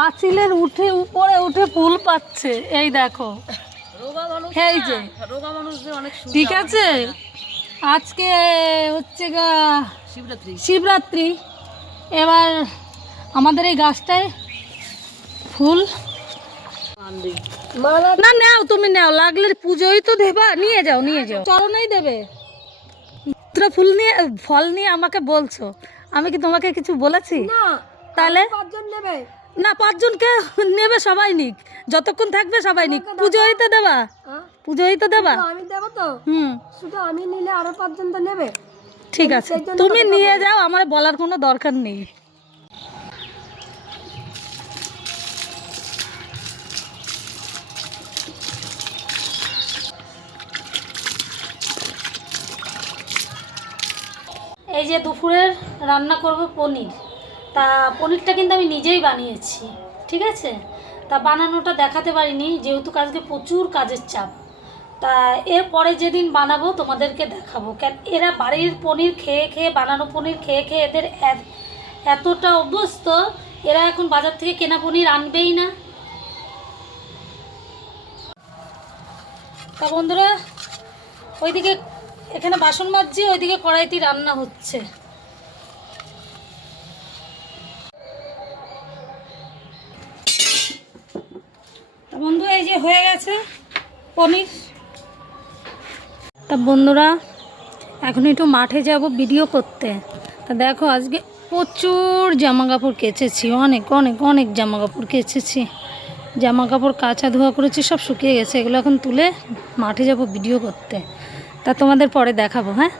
পাঁচিলের উঠে উপরে উঠে ফুল পাচ্ছে। এই দেখো, এই যে ঠিক আছে। আজকে হচ্ছে গা শিবরাত্রি। এবার আমাদের এই গাছটায় ফুল না, নাও তুমি, নাও, লাগলে পুজোই তো দেবা, নিয়ে যাও, নিয়ে যাও, চরণেই দেবে। তোরা ফুল নিয়ে, ফল নিয়ে আমাকে বলছো, আমি কি তোমাকে কিছু বলেছি? তাহলে না, 5 জনকে নেবে, সবাই নিক, যতক্ষণ থাকবে সবাই নিক। পুজোই তো দেবা, পুজোই তো দেবা। আমি দেবো তো, শুধু আমি নিলে আরো 5 জন তো নেবে। ঠিক আছে, তুমি নিয়ে যাও, আমার বলার কোনো দরকার নেই। এই যে দুপুরের রান্না করব পনির। তা পনিরটা কিন্তু আমি নিজেই বানিয়েছি, ঠিক আছে। তা বানানোটা দেখাতে পারিনি, যেহেতু আজকে প্রচুর কাজের চাপ। তা এরপরে যেদিন বানাবো তোমাদেরকে দেখাবো। কেন এরা বাড়ির পনির খেয়ে খেয়ে, বানানো পনির খেয়ে খেয়ে এদের এতটা অভ্যস্ত, এরা এখন বাজার থেকে কেনা পনির আনবেই না। তা বন্ধুরা, ওইদিকে এখানে বাসন মাজছি, ওইদিকে কড়াইতে রান্না হচ্ছে। তা বন্ধু, এই যে হয়ে গেছে পনির। তা বন্ধুরা, এখন একটু মাঠে যাব ভিডিও করতে। তা দেখো, আজকে প্রচুর জামা কাপড় কেচেছি, অনেক অনেক অনেক জামা কাপড় কেচেছি। জামা কাপড় কাচা ধোয়া করেছি, সব শুকিয়ে গেছে। এগুলো এখন তুলে মাঠে যাব ভিডিও করতে। তা তোমাদের পরে দেখাবো, হ্যাঁ।